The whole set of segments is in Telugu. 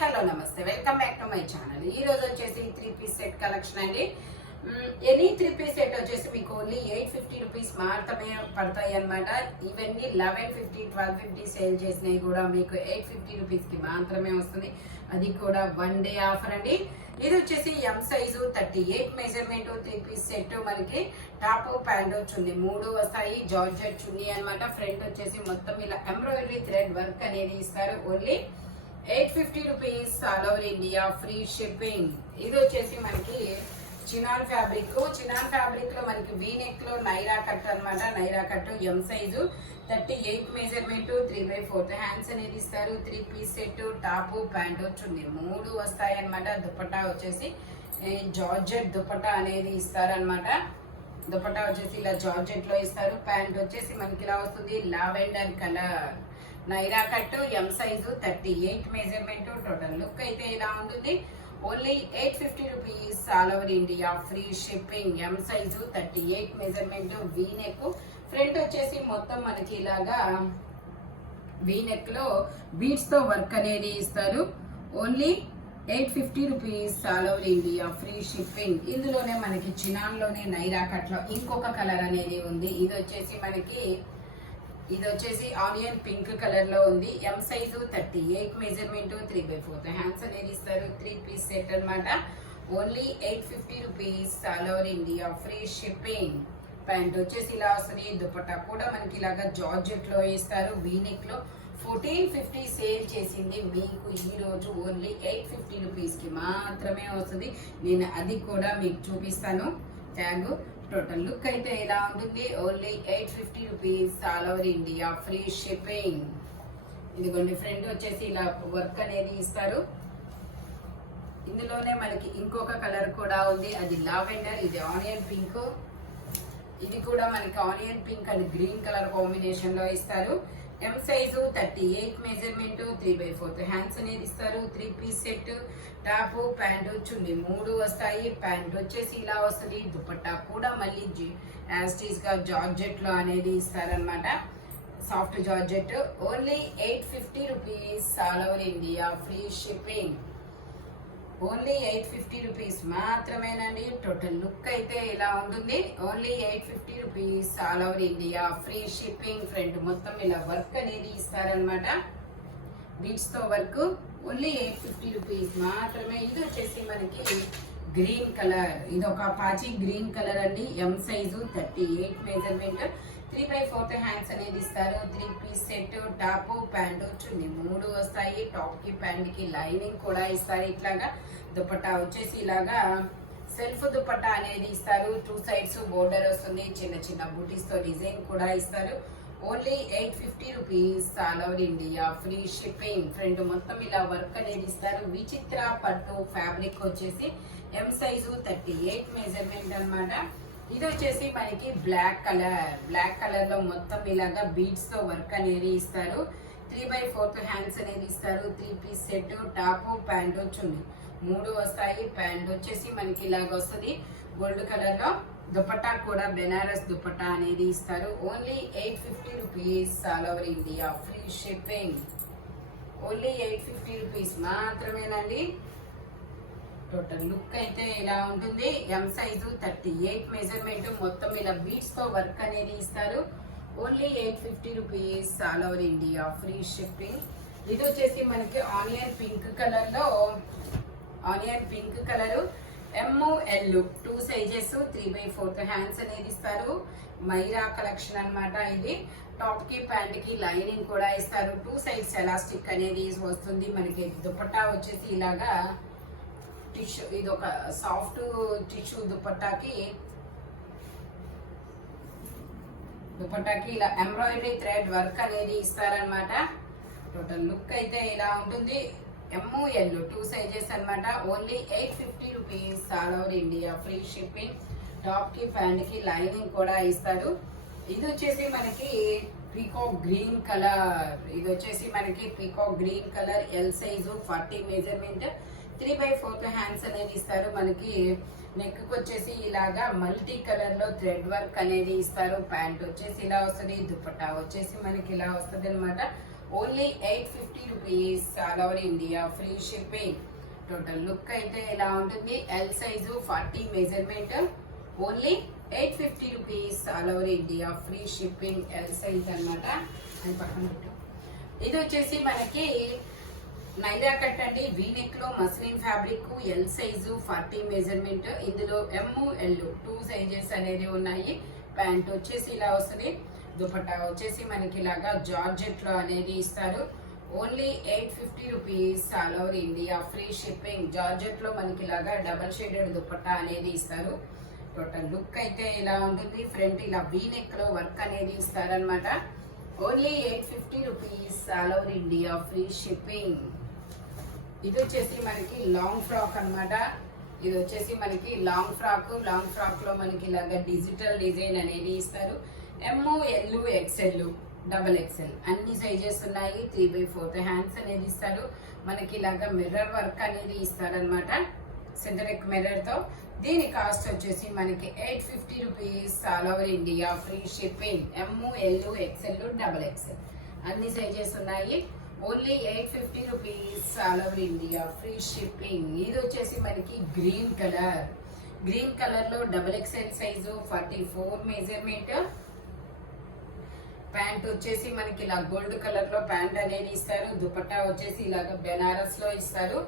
హలో నమస్తే, welcome back to my channel. ఈ రోజు వచ్చేసి 3 పీస్ సెట్ కలెక్షన్ అండి. ఎనీ 3 పీస్ సెట్ వచ్చేసి మీకు ఓన్లీ 850 రూపీస్ మాత్రమే పడతాయి అనమాట. ఇవన్నీ 1150 1250 సేల్ చేసినవి కూడా మీకు 850 రూపీస్ కి మాత్రమే వస్తుంది. అది కూడా 1 డే ఆఫర్ అండి. ఇది వచ్చేసి M size 38 measurement 3 piece set. మనకి టాప్ ప్యాంట్ చున్నీ 3 వస్తాయి. జార్జెట్ చున్నీ అనమాట. ఫ్రంట్ వచ్చేసి మొత్తం ఇలా ఎంబ్రాయిడరీ థ్రెడ్ వర్క్ అనేది ఇస్తారు. Only 850 rupees all over India, free shipping. ఇది వచ్చేసి మనకి చినాన్ ఫ్యాబ్రిక్. చినాన్ ఫ్యాబ్రిక్ లో మనకి వీ నెక్ లో నైరా కట్ అనమాట. నైరా కట్ ఎం సైజు 38 మెజర్మెంట్ 3/4 హ్యాండ్స్ అనేది ఇస్తారు. 3 పీస్ సెట్ టాప్ ప్యాంట్ చున్నీ 3 వస్తాయి అనమాట. దుపట్టా వచ్చేసి జార్జెట్ దుపట్టా అనేది ఇస్తారనమాట. దుపట్టా వచ్చేసి ఇలా జార్జెట్ లో ఇస్తారు. ప్యాంట్ వచ్చేసి మనకి ఇలా వస్తుంది లావెండర్ కలర్. నైరా కట్ ఎం సైజు 38 మెజర్మెంట్. టోటల్ లుక్ అయితే ఇలా ఉంటుంది. Only 850 rupees all over India, free shipping. ఎం size 38 measurement. V neck. Front వచ్చేసి మొత్తం మనకి ఇలాగా వీ నెక్ లో బీడ్స్ తో వర్క్ అనేది ఇస్తారు. Only 850 rupees all over India, free shipping. ఇందులోనే మనకి చినాన్ లోనే నైరా కట్ లో ఇంకొక కలర్ అనేది ఉంది. ఇది వచ్చేసి ఆనియన్ పింక్ కలర్ లో ఉంది. ఎం సైజు 38 మెజర్మెంట్ 3/4 హ్యాండ్స్ అనేది ఇస్తారు. 3 పీస్ సెట్ అనమాట. Only 850 rupees all over India, free shipping. Pant వచ్చేసి ఇలా వస్తుంది. దుపట్టా కూడా మనకి ఇలాగా జార్జెట్ లో ఇస్తారు. వీనెక్ లో 1450 సేల్ చేసింది మీకు ఈ రోజు ఓన్లీ 850 రూపీస్ కి మాత్రమే వస్తుంది. నేను అది కూడా మీకు చూపిస్తాను. ట్యాగ్ టోటల్ లుక్ అయితే ఇలా ఉంటుంది. Only 850 rupees all over India, free shipping. ఇదిగోండి ఫ్రంట్ వచ్చేసి ఇలా వర్క్ అనేది ఇస్తారు. ఇందులోనే మనకి ఇంకొక కలర్ కూడా ఉంది. అది లావెండర్. ఇది ఆనియన్ పింక్. ఇది కూడా మనకి onion pink and green colour combination లో ఇస్తారు. ఎం సైజు 38 మెజర్మెంట్ 3/4 హ్యాండ్స్ అనేది ఇస్తారు. 3 పీస్ సెట్ టాప్ ప్యాంట్ చున్నీ 3 వస్తాయి. ప్యాంట్ వచ్చేసి ఇలా వస్తుంది. దుపట్టా కూడా మళ్ళీ యాస్టీస్ గా జార్జెట్ లో అనేది ఇస్తారనమాట. Soft georgette. Only 850 rupees all over India, free shipping. Only 850 rupees మాత్రమేనండి. టోటల్ లుక్ అయితే ఇలా ఉంటుంది. Only 850 rupees all over India, free షిప్పింగ్. ఫ్రంట్ మొత్తం ఇలా వర్క్ అనేది ఇస్తారనమాట. బీడ్స్ తో వర్క్. ఓన్లీ 850 రూపీస్ మాత్రమే. ఇది వచ్చేసి మనకి గ్రీన్ కలర్. ఇది ఒక పాచి గ్రీన్ కలర్ అండి. ఎం సైజు 38 మెజర్మెంట్ 3/4 హ్యాండ్స్ అనేది ఇస్తారు. 3 పీస్ సెట్ టాప్ ప్యాంట్ చున్నీ 3 వస్తాయి. టాప్ కి ప్యాంట్ కి లైనింగ్ కూడా ఇస్తారు. ఇట్లాగా దుపట్టా వచ్చేసి ఇలాగా సెల్ఫ్ దుపట్టా అనేది ఇస్తారు. 2 సైడ్స్ బోర్డర్ వస్తుంది. చిన్న చిన్న బూటీస్ తో డిజైన్ కూడా ఇస్తారు. Only 850 rupees all over India, free షిప్పింగ్. ఫ్రంట్ మొత్తం ఇలా వర్క్ అనేది ఇస్తారు. విచిత్ర పట్టు ఫ్యాబ్రిక్ వచ్చేసి ఎం సైజు 38 మెజర్మెంట్ అనమాట. ఇది వచ్చేసి మనకి బ్లాక్ కలర్. బ్లాక్ కలర్ లో మొత్తం ఇలాగా బీడ్స్ తో వర్క్ అనేది ఇస్తారు. 3/4 హ్యాండ్స్ అనేది ఇస్తారు. 3 పీస్ సెట్ టాప్ ప్యాంట్ చున్నీ 3 వస్తాయి. ప్యాంట్ వచ్చేసి మనకి ఇలాగ వస్తుంది గోల్డ్ కలర్ లో. దుపట్టా కూడా బెనారస్ దుపట్టా అనేది ఇస్తారు. Only 850 rupees all over India, free shipping. Only 850 rupees మాత్రమేనండి. టోటల్ లుక్ అయితే ఇలా ఉంటుంది. M size 38 measurement. మొత్తం ఇలా బీడ్స్ తో వర్క్ అనేది ఇస్తారు. Only 850 rupees all over India, free shipping. ఇది వచ్చేసి మనకి ఆనియన్ పింక్ కలర్ లో ML 2 సైజెస్ 3/4 హ్యాండ్స్ అనేది ఇస్తారు. మైరా కలెక్షన్ అనమాట. ఇది టాప్ కి ప్యాంట్ కి లైనింగ్ కూడా ఇస్తారు. 2 సైడ్స్ ఎలాస్టిక్ అనేది వస్తుంది. మనకి దుపట్టా వచ్చేసి ఇలాగా టిష్యూ. ఇది ఒక సాఫ్ట్ టిష్యూ దుపట్టాకి ఇలా ఎంబ్రాయిడరీ థ్రెడ్ వర్క్ అనేది ఇస్తారనమాట. టోటల్ లుక్ అయితే ఇలా ఉంటుంది. ML 2 సైజెస్ అనమాట. Only 850 rupees all over India, free shipping. Top కి ప్యాంట్ కి లైనింగ్ కూడా ఇస్తారు. ఇది వచ్చేసి మనకి peacock green colour. L size 40 measurement 3/4 hands అనేది ఇస్తారు. మనకి నెక్ వచ్చేసి ఇలాగా మల్టీ కలర్ లో థ్రెడ్ వర్క్ అనేది ఇస్తారు. ప్యాంట్ వచ్చేసి ఇలా వస్తుంది. దుపట్టా వచ్చేసి మనకి ఇలా వస్తుంది అనమాట. Only 850 rupees all over India free shipping. Total look అయితే ఇలా ఉంటుంది. L size 40 measurement only 850 rupees all over India free shipping. L size అనమాట. అది పక్కన పెట్టు. ఇది వచ్చేసి మనకి నైరా కట్ అండి. వీనెక్ లో muslin fabric L size 40 measurement. ఇందులో ఎమ్ ఎల్ 2 సైజెస్ అనేది ఉన్నాయి. ప్యాంట్ వచ్చేసి ఇలా వస్తుంది. దుపట్టా వచ్చేసి మనకి ఇలాగా జార్జెట్ లో అనేది ఇస్తారు. Only 850 rupees all over India free shipping. Georgette లో మనకి ఇలాగా డబల్ షేడెడ్ దుపట్టా అనేది ఇస్తారు. టోటల్ లుక్ అయితే ఇలా ఉంటుంది. ఫ్రంట్ ఇలా వీనెక్ లో వర్క్ అనేది ఇస్తారనమాట. Only 850 rupees all over India free shipping. ఇది వచ్చేసి మనకి లాంగ్ ఫ్రాక్ అనమాట. ఇది వచ్చేసి మనకి లాంగ్ ఫ్రాక్ లో మనకి ఇలాగా డిజిటల్ డిజైన్ అనేది ఇస్తారు. ఎమ్ ఎల్ ఎక్స్ఎల్ డబల్ ఎక్స్ఎల్ అన్ని సైజెస్ ఉన్నాయి. 3/4 హ్యాండ్స్ అనేది ఇస్తారు. మనకి ఇలాగా మిర్రర్ వర్క్ అనేది ఇస్తారనమాట. సింథటిక్ మిర్రర్ తో. దీని కాస్ట్ వచ్చేసి మనకి 850 rupees all over India free shipping. ఎమ్ ఎల్ ఎక్స్ఎల్ డబల్ ఎక్స్ఎల్ అన్ని సైజెస్ ఉన్నాయి. Only 850 rupees all over India free shipping. ఇది వచ్చేసి మనకి గ్రీన్ కలర్ లో double XL size 44 measurement. Pant వచ్చేసి మనకి ఇలా గోల్డ్ కలర్ లో ప్యాంట్ అనేది ఇస్తారు. దుపట్టా వచ్చేసి ఇలాగ బెనారస్ లో ఇస్తారు.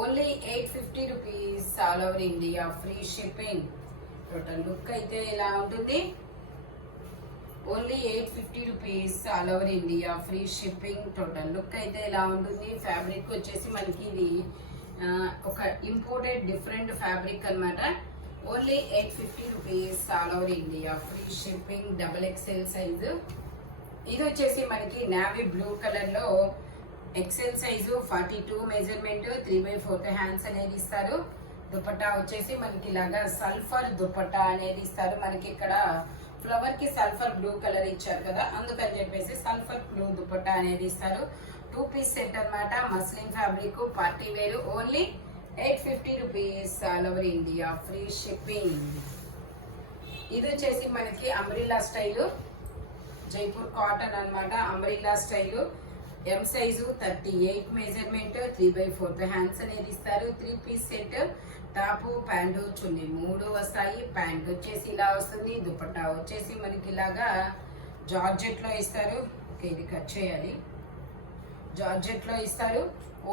Only 850 rupees all over India free shipping. Total look అయితే ఇలా ఉంటుంది. Only 850 rupees all over India free shipping. Total look అయితే ఇలా ఉంటుంది. ఫ్యాబ్రిక్ వచ్చేసి మనకి ఇది ఒక ఇంపోర్టెడ్ డిఫరెంట్ ఫ్యాబ్రిక్ అనమాట. Only 850 rupees all over India free shipping. Double XL size. ఇది వచ్చేసి మనకి నావీ బ్లూ కలర్ లో ఎక్సెల్ సైజు 42 మెజర్మెంట్. 3/4 హ్యాండ్స్ అనేది ఇస్తారు. దుపట్టా వచ్చేసి మనకి ఇలాగా సల్ఫర్ దుపట్టా అనేది ఇస్తారు. మనకి ఇక్కడ ఫ్లవర్ కి సల్ఫర్ బ్లూ కలర్ ఇచ్చారు కదా, అందుకని చెప్పేసి సల్ఫర్ బ్లూ దుపట్టా అనేది ఇస్తారు. 2 పీస్ సెట్ అనమాట. మస్లిన్ ఫ్యాబ్రిక్ పార్టీ వేరు. Only 850 rupees all over India free shipping. ఇది వచ్చేసి మనకి అంబ్రిల్లా స్టైల్ జైపూర్ కాటన్ అనమాట. అంబ్రిల్లా స్టైల్ ఎం సైజు 38 మెజర్మెంట్. 3/4 హ్యాండ్స్ అనేది ఇస్తారు. 3 పీస్ సెట్. టాపు ప్యాంటు చున్నీ 3 వస్తాయి. ప్యాంట్ వచ్చేసి ఇలా వస్తుంది. దుపట్టా వచ్చేసి మనకి ఇలాగా జార్జెట్ లో ఇస్తారు. ఓకే, ఇది కట్ చేయాలి. జార్జెట్ లో ఇస్తారు.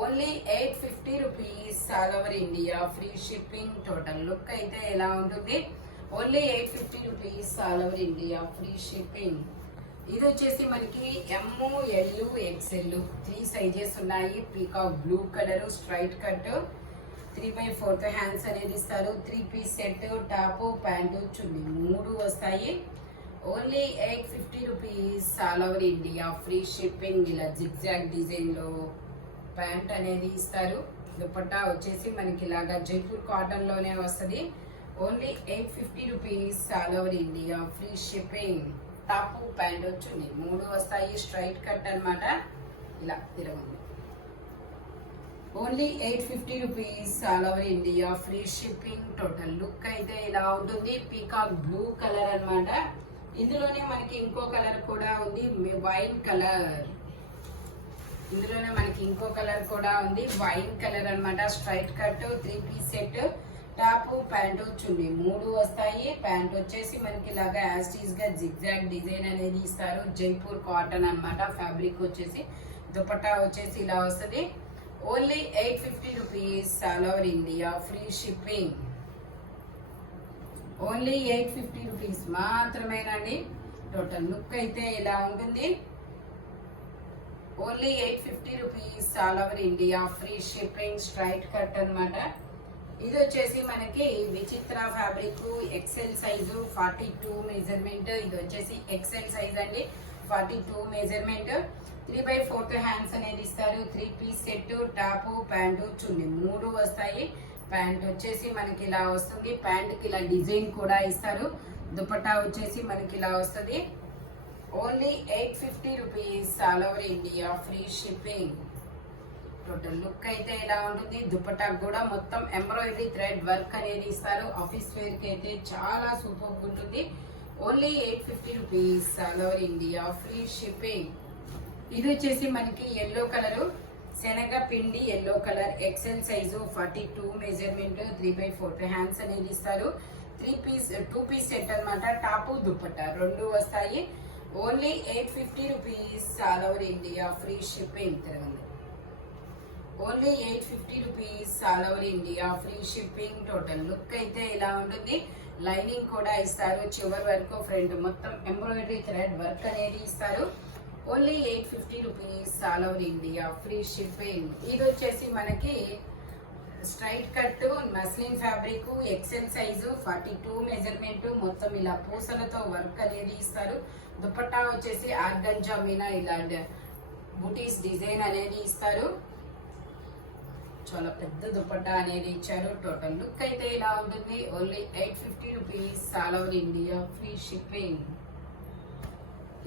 Only 850 rupees all over India free shipping. Total look అయితే ఎలా ఉంటుంది. Only 850 rupees all over India free shipping. ఇది వచ్చేసి మనకి ఎమ్ ఎల్ ఎక్స్ఎల్ 3 సైజెస్ ఉన్నాయి. Peacock blue colour straight cut. 3/4 hands అనేది ఇస్తారు. 3 పీస్ సెట్. టాపు ప్యాంటు చున్నీ 3 వస్తాయి. Only 850 rupees all over India free shipping. ఇలా జిగ్జాగ్ డిజైన్ లో ప్యాంట్ అనేది ఇస్తారు. దుపట్టా వచ్చేసి మనకి ఇలాగా జైపూర్ కాటన్ లోనే వస్తుంది. Only 850 rupees all over India free shipping. Top pant చున్నీ 3 వస్తాయి. స్ట్రైట్ కట్ అనమాట. ఇలా తిరగండి. Only 850 rupees all over India free shipping. Total look అయితే ఇలా ఉంటుంది. పీకాక్ బ్లూ కలర్ అనమాట. ఇందులోనే మనకి ఇంకో కలర్ కూడా ఉంది, వైన్ కలర్. ఇందులోనే మనకి ఇంకో కలర్ కూడా ఉంది, వైన్ కలర్ అనమాట. Straight cut. 3 piece set. Top pant చున్నీ 3 వస్తాయి. ప్యాంట్ వచ్చేసి మనకి ఇలాగా యాస్టీస్ గా జిగ్జాగ్ డిజైన్ అనేది ఇస్తారు. జైపూర్ కాటన్ అనమాట. ఫ్యాబ్రిక్ వచ్చేసి దుపట్టా వచ్చేసి ఇలా వస్తుంది. Only 850 rupees all over India free shipping. Only 850 rupees మాత్రమేనండి. టోటల్ లుక్ అయితే ఇలా ఉంటుంది. Only 850 rupees all over India free shipping. Straight cut అనమాట. ఇది వచ్చేసి మనకి విచిత్ర ఫ్యాబ్రిక్ ఎక్సెల్ సైజు 42 మెజర్మెంట్. ఇది వచ్చేసి ఎక్సెల్ సైజ్ అండి. 42 మెజర్మెంట్. 3/4 హ్యాండ్స్ అనేది ఇస్తారు. 3 పీస్ సెట్. టాపు ప్యాంటు చున్నీ 3 వస్తాయి. ప్యాంట్ వచ్చేసి మనకి ఇలా వస్తుంది. ప్యాంట్ కి ఇలా డిజైన్ కూడా ఇస్తారు. దుపట్టా వచ్చేసి మనకి ఇలా వస్తుంది. Only 850 rupees all over India free shipping. Total look అయితే ఇలా ఉంటుంది. దుపట్టా కూడా మొత్తం ఎంబ్రాయిడరీ థ్రెడ్ వర్క్ అనేది ఇస్తారు. ఆఫీస్ వేర్ కి అయితే చాలా సూపర్ ఉంటుంది. Only 850 rupees all over India free shipping. ఇది వచ్చేసి మనకి ఎల్లో కలర్, శనగ పిండి yellow colour, XL size 42 measurement, 3/4 hands అనేది ఇస్తారు. 2 పీస్ సెట్ అన్నమాట. టాపు దుపట్టా రెండు వస్తాయి. Only 850 rupees, all over India free shipping. తిరగండి. Only 850 rupees, all over India free shipping. Total look అయితే ఇలా ఉంటుంది. లైనింగ్ కూడా ఇస్తారు చివరి వరకు. ఫ్రంట్ మొత్తం ఎంబ్రాయిడరీ థ్రెడ్ వర్క్ అనేది ఇస్తారు. Only 850 rupees, all over India free shipping. ఇది వచ్చేసి మనకి straight cut muslin fabric, XL size 42 measurement, మొత్తం ఇలా పూసలతో వర్క్ అనేది ఇస్తారు. దుపట్టా వచ్చేసి ఆర్గంజా మీనా ఇలా బూటీస్ డిజైన్ అనేది ఇస్తారు. చాలా పెద్ద దుపట్టా అనేది ఇచ్చారు. టోటల్ లుక్ అయితే ఇలా ఉంటుంది. Only 850 rupees, all over India free shipping.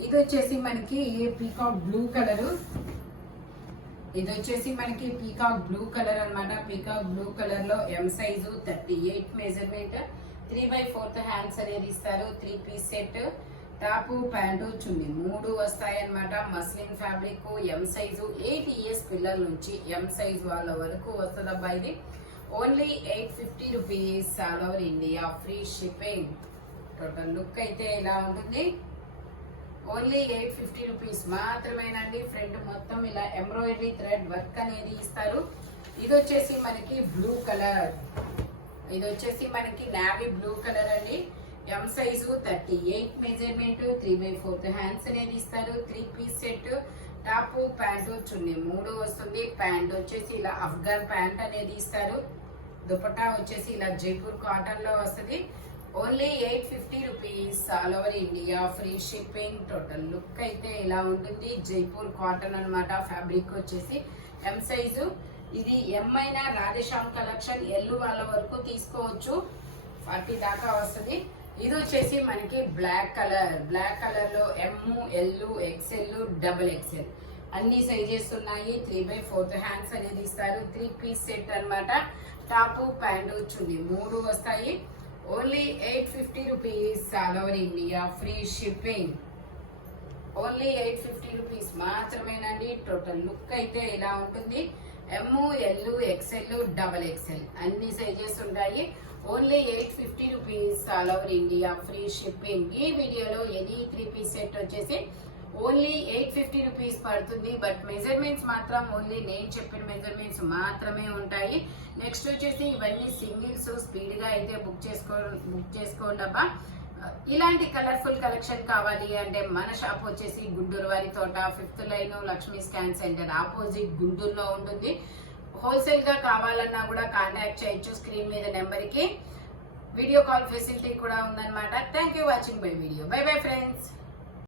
ఇది వచ్చేసి మనకి పీకాక్ బ్లూ కలర్. ఇది వచ్చేసి మనకి పీకాక్ బ్లూ కలర్ అన్నమాట. పీకాక్ బ్లూ కలర్ లో ఎం సైజు 38 మెజర్మెంట్, 3/4 హ్యాండ్స్ అనేది ఇస్తారు. 3 పీస్ సెట్. టాపు ప్యాంటు చున్నీ మూడు వస్తాయి అన్నమాట. Muslin fabric, M size 8 years పిల్లల నుంచి ఎం సైజు వాళ్ళ వరకు వస్తుంది అబ్బా. ఇది only 850 rupees, all over India free shipping. Total look అయితే ఇలా ఉంటుంది. ఓన్లీ 850 రూపీస్ మాత్రమేనండి. ఫ్రంట్ మొత్తం ఇలా ఎంబ్రాయిడరీ థ్రెడ్ వర్క్ అనేది ఇస్తారు. ఇది వచ్చేసి మనకి బ్లూ కలర్. ఇది వచ్చేసి మనకి నావీ బ్లూ కలర్ అండి. ఎం సైజు 38 మెజర్మెంట్, 3/4 హ్యాండ్స్ అనేది ఇస్తారు. 3 పీస్ సెట్. టాప్ ప్యాంటు చున్నీ మూడు వస్తుంది. ప్యాంట్ వచ్చేసి ఇలా అఫ్ఘాన్ ప్యాంట్ అనేది ఇస్తారు. దుపట్టా వచ్చేసి ఇలా జైపూర్ కాటన్ లో వస్తుంది. Only 850 rupees, all over India free shipping. Total look అయితే ఇలా ఉంటుంది. జైపూర్ కాటన్ అన్నమాట. ఫ్యాబ్రిక్ వచ్చేసి ఎం సైజు. ఇది ఎం అయినా రాధేశ్యామ్ కలెక్షన్ ఎల్ వాళ్ళ వరకు తీసుకోవచ్చు. 40 దాకా వస్తుంది. ఇది వచ్చేసి మనకి బ్లాక్ కలర్. బ్లాక్ కలర్ లో M, L, XL, double XL అన్ని సైజెస్ ఉన్నాయి. 3/4 హ్యాండ్స్ అనేది ఇస్తారు. 3 పీస్ సెట్ అన్నమాట. టాప్ ప్యాంటు చున్నీ మూడు వస్తాయి. Only 850 rupees, all over India free shipping. Only 850 rupees మాత్రమేనండి. టోటల్ లుక్ అయితే ఇలా ఉంటుంది. M, L, XL, double XL అన్ని సైజెస్ ఉంటాయి. Only 850 rupees, all over India free shipping. ఈ వీడియోలో ఎనీ 3 పీస్ సెట్ వచ్చేసి ఓన్లీ 850 రూపీస్ పడుతుంది. బట్ మెజర్మెంట్స్ మాత్రం ఓన్లీ నేను చెప్పిన మెజర్మెంట్స్ మాత్రమే ఉంటాయి. నెక్స్ట్ వచ్చేసి ఇవన్నీ సింగిల్స్. స్పీడ్ గా అయితే బుక్ చేసుకోండి అబ్బా. ఇలాంటి కలర్ఫుల్ కలెక్షన్ కావాలి అంటే మన షాప్ వచ్చేసి గుంటూరు వారి తోట, 5th line, Lakshmi scan centre opposite గుంటూరులో ఉంటుంది. హోల్సేల్ గా కావాలన్నా కూడా కాంటాక్ట్ చేయొచ్చు స్క్రీన్ మీద నెంబర్ కి. వీడియో కాల్ ఫెసిలిటీ కూడా ఉందన్నమాట. Thank you watching my video. By bye friends.